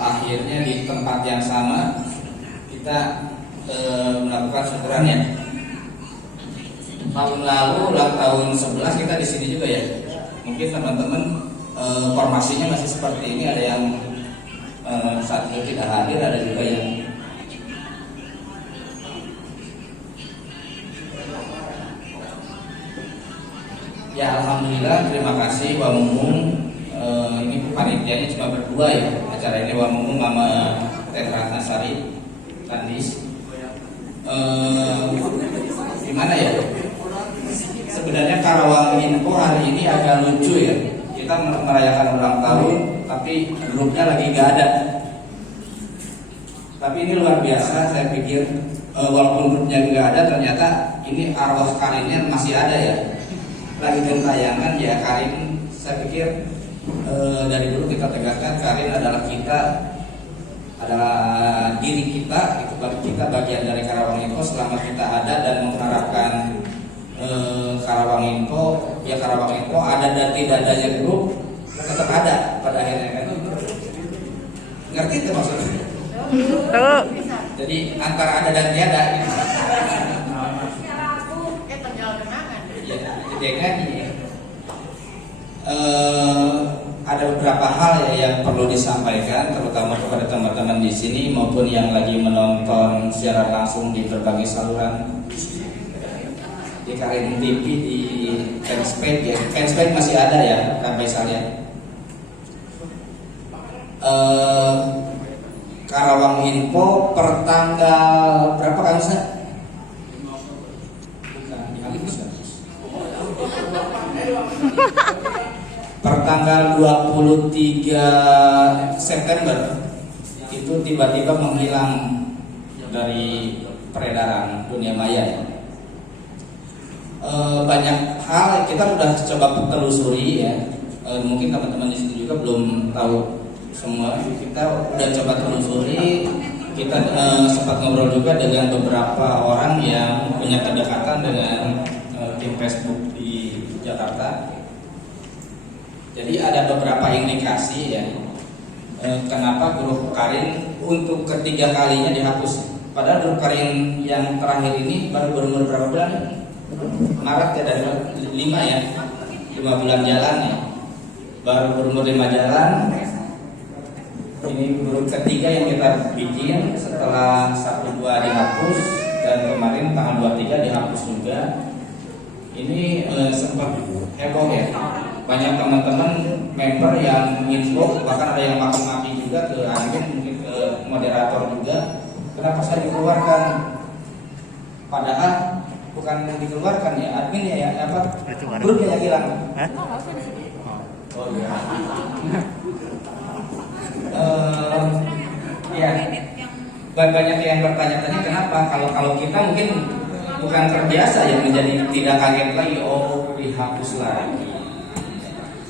akhirnya di tempat yang sama kita melakukan syukuran ya. Tahun lalu ulang tahun 11 kita di sini juga ya. Mungkin teman-teman formasinya masih seperti ini, ada yang saat itu tidak hadir, ada juga yang ya. Alhamdulillah, terima kasih Wa Mumung. Ini panitianya cuma berdua ya acara ini, Wa Mumung sama Teh Ratnasari Tandis. Gimana ya? Sebenarnya Karawang Info hari ini agak lucu ya. Kita merayakan ulang tahun, tapi grupnya lagi gak ada. Tapi ini luar biasa, saya pikir walaupun grupnya gak ada, ternyata ini arwah Karinnya masih ada ya. Lagi gentayangan ya Karin. Saya pikir dari dulu kita tegakkan Karin adalah kita, adalah diri kita, itu kita bagian dari Karawang Info. Selama kita ada dan mengharapkan Karawang Info, ya Karawang Info ada dan tidak adanya grup tetap ada pada akhirnya kan. Ngerti itu maksudnya? Jadi antara ada dan tiada gitu. Ya kan ya. Ada beberapa hal ya yang perlu disampaikan, terutama kepada teman-teman di sini maupun yang lagi menonton secara langsung di berbagai saluran, di Karin TV, di fanspage ya. Fanspage masih ada ya, Kak Faisal ya. Karawang Info pertanggal berapa kan Ustaz? Pertanggal 23 September itu tiba-tiba menghilang dari peredaran dunia maya ya. Banyak hal kita udah coba telusuri ya. Mungkin teman-teman di sini juga belum tahu semua. Kita udah coba telusuri. Kita sempat ngobrol juga dengan beberapa orang yang punya kedekatan dengan tim Facebook di Jakarta. Jadi ada beberapa indikasi ya, kenapa grup Karin untuk ketiga kalinya dihapus. Padahal grup Karin yang terakhir ini baru berumur berapa bulan? Maret ya, dari 5 ya, 5 bulan jalan ya, baru berumur 5 jalan. Ini grup ketiga yang kita bikin setelah 1-2 dihapus, dan kemarin tanggal 23 dihapus juga. Ini sempat heboh ya. Banyak teman-teman member yang info, bahkan ada yang maki-maki juga ke admin, mungkin ke moderator juga. Kenapa saya dikeluarkan? Padahal bukan dikeluarkan ya, admin ya apa? Grupnya yang hilang. Oh iya. Ya. Banyak yang bertanya-tanya kenapa? Kalau kita mungkin bukan terbiasa ya, menjadi tidak kaget lagi. Oh, dihapus lagi.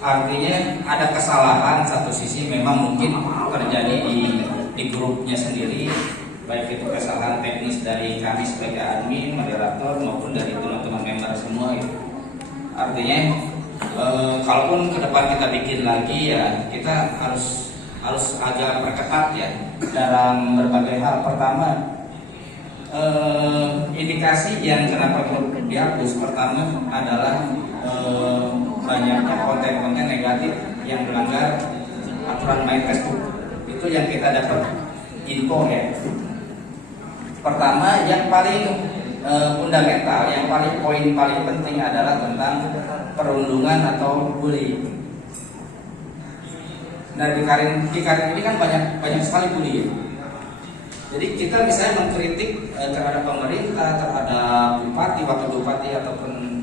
Artinya ada kesalahan satu sisi, memang mungkin terjadi di grupnya sendiri, baik itu kesalahan teknis dari kami sebagai admin, moderator maupun dari teman-teman member semua itu. Artinya kalaupun ke depan kita bikin lagi ya, kita harus agak perketat ya dalam berbagai hal. Pertama, indikasi yang kenapa grup dihapus pertama adalah banyaknya konten-konten negatif yang melanggar aturan main Facebook. Itu yang kita dapat info ya. Pertama, yang paling fundamental, yang poin paling penting adalah tentang perundungan atau bully. Nah di Karin ini kan banyak sekali bully ya. Jadi kita bisa mengkritik terhadap pemerintah, terhadap bupati, wakil bupati ataupun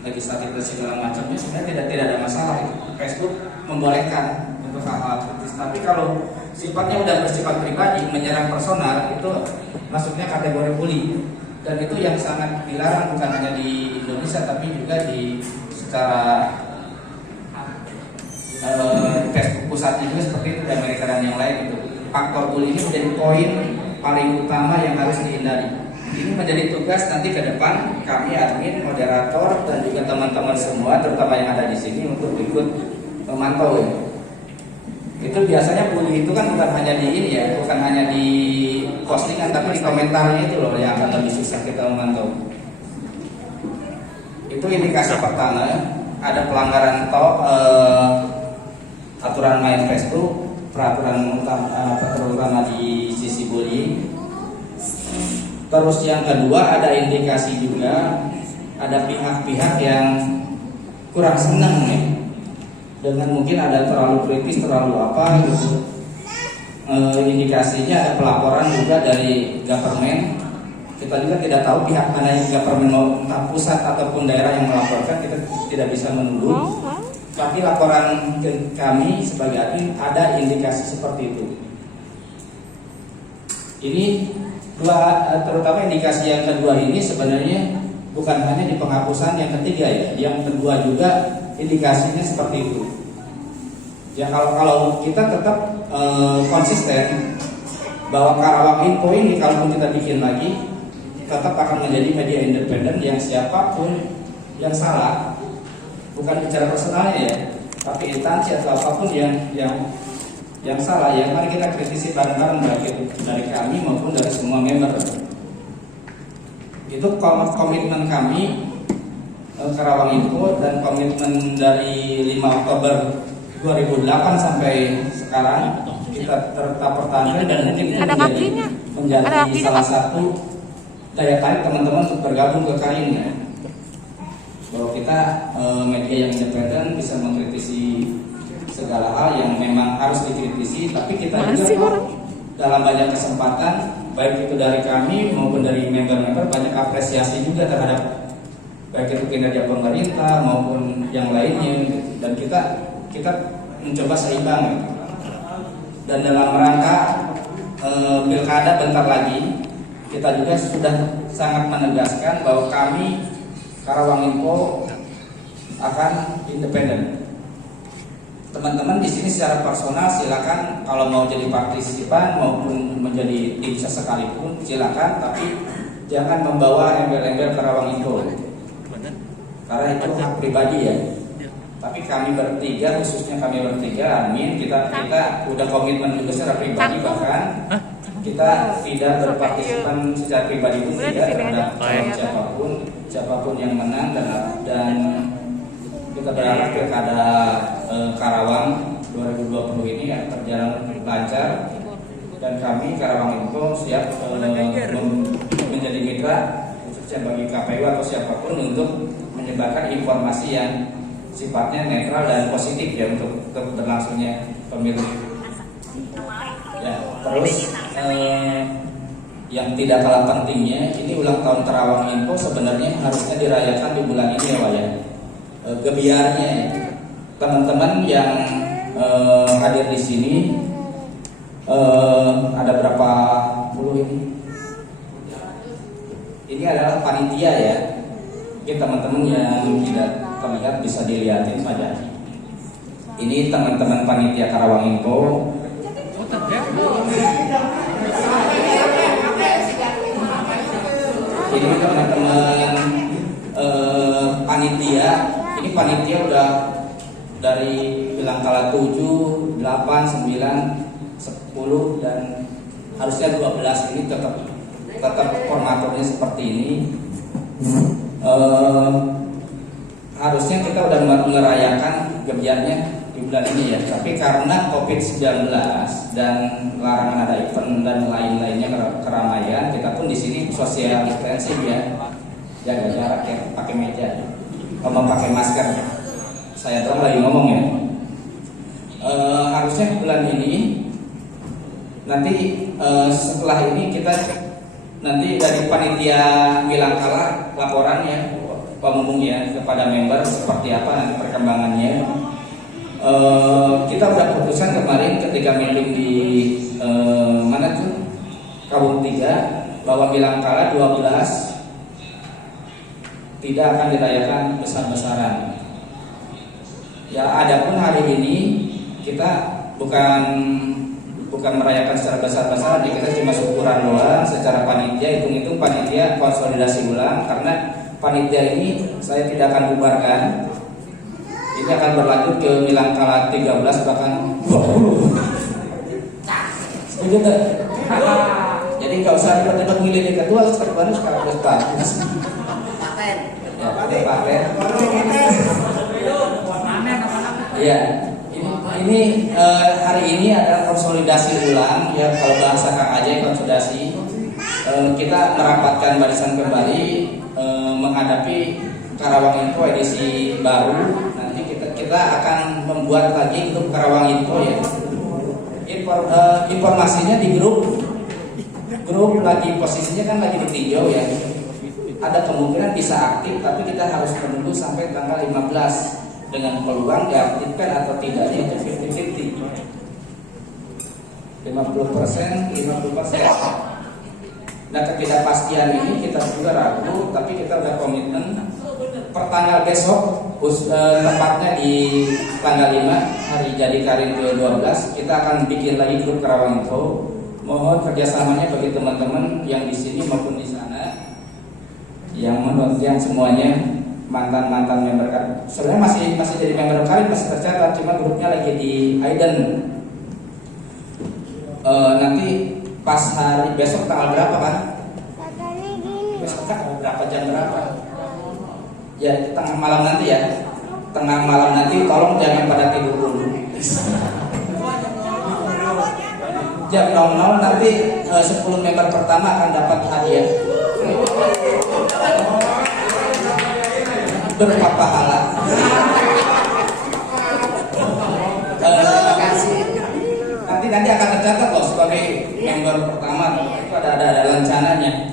legislatif dan segala macamnya, sebenarnya tidak ada masalah itu. Facebook membolehkan untuk hal-hal kritis. Tapi kalau sifatnya udah bersifat pribadi, menyerang personal, itu masuknya kategori bully. Dan itu yang sangat dilarang, bukan hanya di Indonesia tapi juga di secara Facebook pusat juga seperti itu, di Amerika dan yang lain itu. Faktor bully ini menjadi poin paling utama yang harus dihindari. Ini menjadi tugas nanti ke depan kami admin, moderator dan juga teman-teman semua, terutama yang ada di sini untuk ikut memantau ya. Itu biasanya bully itu kan bukan hanya di ini ya, bukan hanya di postingan, tapi di komentarnya itu loh yang akan lebih susah kita memantau. Itu indikasi pertama, ada pelanggaran aturan main Facebook, peraturan terutama di sisi bullying. Terus yang kedua, ada indikasi juga ada pihak-pihak yang kurang senang nih dengan mungkin ada terlalu kritis, terlalu apa gitu. Indikasinya ada pelaporan juga dari government. Kita juga tidak tahu pihak mana yang government mau, entah pusat ataupun daerah yang melaporkan, kita tidak bisa menuduh. Tapi laporan ke kami sebagai admin ada indikasi seperti itu. Ini terutama indikasi yang kedua ini sebenarnya bukan hanya di penghapusan yang ketiga ya, yang kedua juga indikasinya seperti itu. Ya kalau kita tetap konsisten bahwa Karawang Info ini kalaupun kita bikin lagi tetap akan menjadi media independen yang siapapun yang salah, bukan bicara personalnya ya, tapi instansi atau apapun yang salah, ya mari kita kritisi bareng-bareng baik dari kami maupun dari semua member. Itu komitmen kami Karawang Info dan komitmen dari 5 Oktober 2008 sampai sekarang kita tetap pertahankan dan mungkin itu menjadi salah satu daya tarik teman-teman untuk bergabung ke Karin ya. Bahwa kita media yang independen bisa mengkritisi segala hal yang memang harus dikritisi, tapi kita juga dalam banyak kesempatan baik itu dari kami maupun dari member-member banyak apresiasi juga terhadap baik itu kinerja pemerintah maupun yang lainnya gitu. Dan kita mencoba seimbang gitu. Dan dalam rangka pilkada bentar lagi kita juga sudah sangat menegaskan bahwa kami Karawang Info akan independen. Teman-teman di sini secara personal silakan kalau mau jadi partisipan maupun menjadi tim ses sekalipun silakan, tapi jangan membawa embel-embel Karawang Info karena itu hak pribadi ya. Tapi kami bertiga, khususnya kami bertiga admin, kita udah komitmen juga secara pribadi, bahkan kita tidak berpartisipan secara pribadi pun tidak terhadap siapapun yang menang, dan kita berharap pilkada Karawang 2020 ini terjalan lancar dan kami Karawang Info siap menjadi mitra khususnya bagi KPU atau siapapun untuk menyebarkan informasi yang sifatnya netral dan positif ya untuk berlangsungnya pemilu. Ya, terus yang tidak kalah pentingnya, ini ulang tahun Karawang Info sebenarnya harusnya dirayakan di bulan ini ya Pak ya. Gebiarnya teman-teman yang hadir di sini ada berapa puluh ini? Ini adalah panitia ya. Mungkin teman-teman yang tidak terlihat bisa dilihatin saja. Ini teman-teman panitia Karawang Info. Ini teman-teman panitia. Ini panitia udah dari bilang kala 7, 8, 9, 10 dan harusnya 12 ini tetap formatornya seperti ini. Harusnya kita udah merayakan gebiarnya di bulan ini ya, tapi karena COVID-19 dan larangan ada event dan lain-lainnya keramaian, kita pun di sini social distancing ya, jaga jarak ya, pakai meja, memakai masker. Saya tahu lagi ngomong ya. Harusnya bulan ini nanti setelah ini kita nanti dari panitia bilang kalah laporannya pemumum ya kepada member seperti apa nanti perkembangannya. Kita sudah putuskan kemarin ketika meeting di mana tuh Kabung 3 bahwa bilang kalah 12 tidak akan dirayakan besar-besaran. Ya adapun hari ini kita bukan merayakan secara besar-besaran, kita cuma syukuran doang secara panitia, hitung-hitung panitia konsolidasi ulang karena panitia ini saya tidak akan bubarkan. Ini akan berlanjut ke Milangkala 13 bahkan 20. Setuju tuh? Jadi nggak usah ribet-ribet milih yang kedua, sekarang sekarang udah bagus. Paten. Ya, paten. Iya. Ini hari ini adalah konsolidasi ulang ya, kalau bahasa Kang Ajay konsolidasi. Kita merapatkan barisan kembali menghadapi Karawang Info edisi baru. Nanti kita akan membuat lagi untuk Karawang Info ya. Informasinya di grup lagi posisinya kan lagi ditinjau ya. Ada kemungkinan bisa aktif, tapi kita harus menunggu sampai tanggal 15 dengan peluang diaktifkan atau tidaknya itu 50-50. 50%. Nah, ketidakpastian ini kita juga ragu, tapi kita udah komitmen pertanggal besok, tepatnya di tanggal 5 hari jadi Karin ke-12, kita akan bikin lagi grup Karawang Info. Mohon kerjasamanya bagi teman-teman yang di sini maupun di sana, yang semuanya mantan member Karin. Sebenarnya masih jadi member Karin, masih tercatat, cuma grupnya lagi di Aiden. Nanti pas hari besok tanggal berapa kan? Besok tanggal berapa, jam berapa? Ya tengah malam nanti ya. Tengah malam nanti tolong jangan pada tidur dulu. Jam 00 nanti 10 member pertama akan dapat hadiah berupa pahala. Terima kasih. Nanti akan tercatat loh sebagai member pertama. Itu ada rencananya.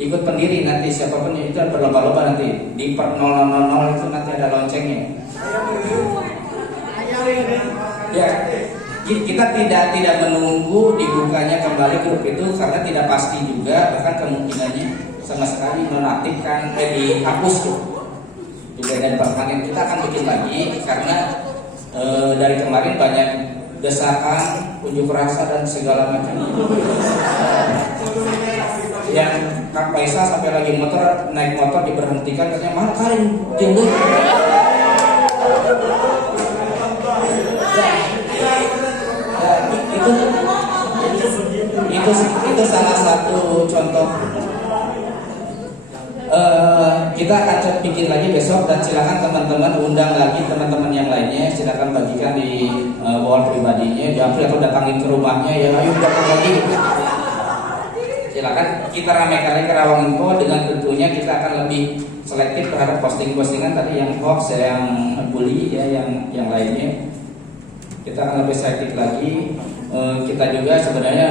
Ikut pendiri nanti siapapun itu berlomba-lomba nanti di per 000 itu nanti ada loncengnya. Ya, kita tidak menunggu dibukanya kembali grup itu karena tidak pasti juga, bahkan kemungkinannya sama sekali nonaktifkan dihapus tuh. Juga dan permanen kita akan bikin lagi karena dari kemarin banyak desakan, unjuk rasa dan segala macam. Yang Kang Faisal sampai lagi naik motor diberhentikan katanya mana Karin jenggot. Itu salah satu contoh. Kita akan bikin lagi besok dan silakan teman-teman undang lagi teman-teman yang lainnya, silakan bagikan di wall pribadinya, Jafri atau datangin ke rumahnya ya, ayo datang lagi. Silakan kita ramaikan lagi Karawang Info dengan tentunya kita akan lebih selektif terhadap posting-postingan tadi yang hoax, yang bully ya, yang lainnya. Kita akan lebih selektif lagi. Kita juga sebenarnya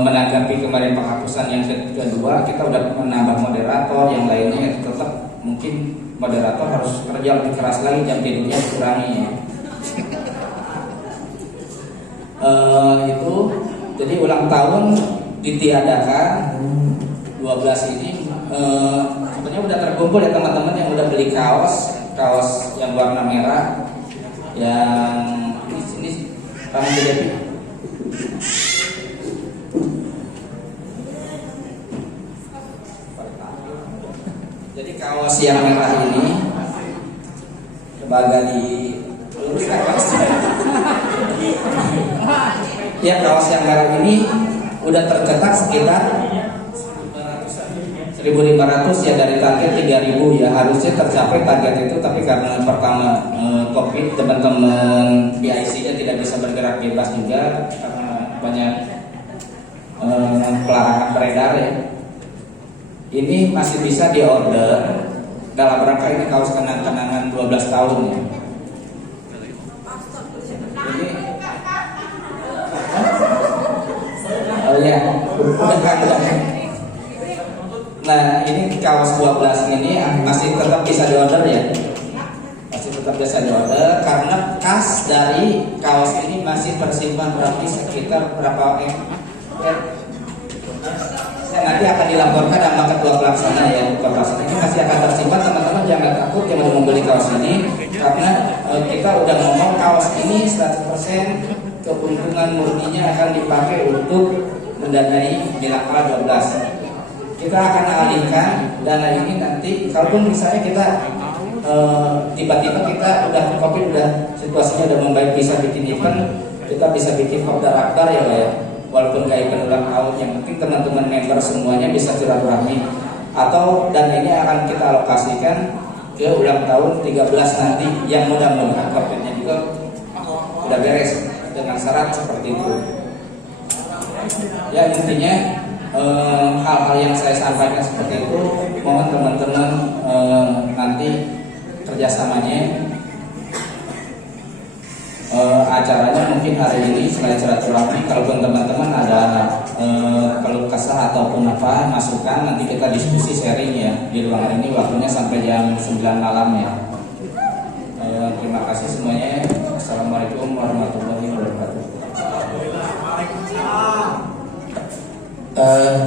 menanggapi kemarin penghapusan yang kedua, kita udah menambah moderator yang lainnya. Tetap mungkin moderator harus kerja lebih keras lagi, jam tidurnya dikurangi ya. Itu jadi ulang tahun ditiadakan 12 ini sebenarnya udah terkumpul ya teman-teman yang udah beli kaos yang warna merah yang di sini Kang Devi. Jadi kaos yang merah ini coba di luruskan kaosnya. Ya, kaos yang merah ini udah tercetak sekitar 1.500 ya dari target 3.000 ya, harusnya tercapai target itu, tapi karena pertama COVID teman-teman BIC-nya tidak bisa bergerak bebas juga karena banyak pelarangan beredar ya. Ini masih bisa diorder dalam rangka ini kaos kenang-kenangan 12 tahun ya. Ya, udah. Nah, ini kaos 12 ini masih tetap bisa diorder ya. Masih tetap bisa diorder karena kas dari kaos ini masih tersimpan berarti sekitar berapa nanti akan dilaporkan sama ketua pelaksana ya. Ketua pelaksana ini masih akan tersimpan, teman-teman jangan takut yang mau membeli kaos ini karena kita udah ngomong kaos ini 100% keuntungan murninya akan dipakai untuk mendanai Milakala 12. Kita akan alihkan dana ini nanti, kalaupun misalnya kita tiba-tiba kita udah COVID, udah situasinya udah membaik, bisa bikin event, kita bisa bikin kopdar akbar ya Pak ya. Walaupun gak event ulang tahun, yang penting teman-teman member semuanya bisa silaturahmi. Atau dan ini akan kita alokasikan ke ulang tahun 13 nanti, yang mudah-mudahan COVID-nya juga udah beres dengan syarat seperti itu. Ya intinya hal-hal yang saya sampaikan seperti itu, mohon teman-teman nanti kerjasamanya. Acaranya mungkin hari ini selain silaturahmi, kalaupun teman-teman ada keluh kesah ataupun apa masukan, nanti kita diskusi sharing ya di ruangan ini, waktunya sampai jam 9 malam ya. Terima kasih semuanya. Assalamualaikum warahmatullahi wabarakatuh.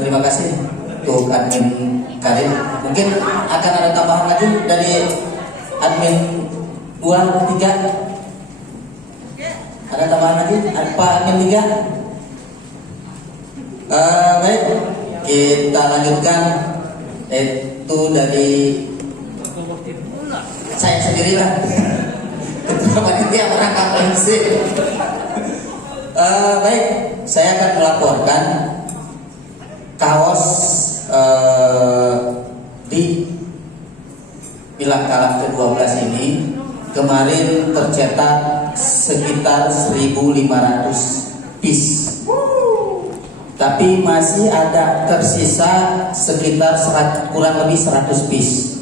Terima kasih untuk admin Karim. Mungkin akan ada tambahan lagi dari admin 2, 3. Ada tambahan lagi? Pak admin 3? Baik, kita lanjutkan. Itu dari saya sendiri lah. Ketua panitia merangkap MC. Baik, saya akan melaporkan kaos di Bilang Kalam ke-12 ini kemarin tercetak sekitar 1.500 piece, tapi masih ada tersisa sekitar kurang lebih 100 piece.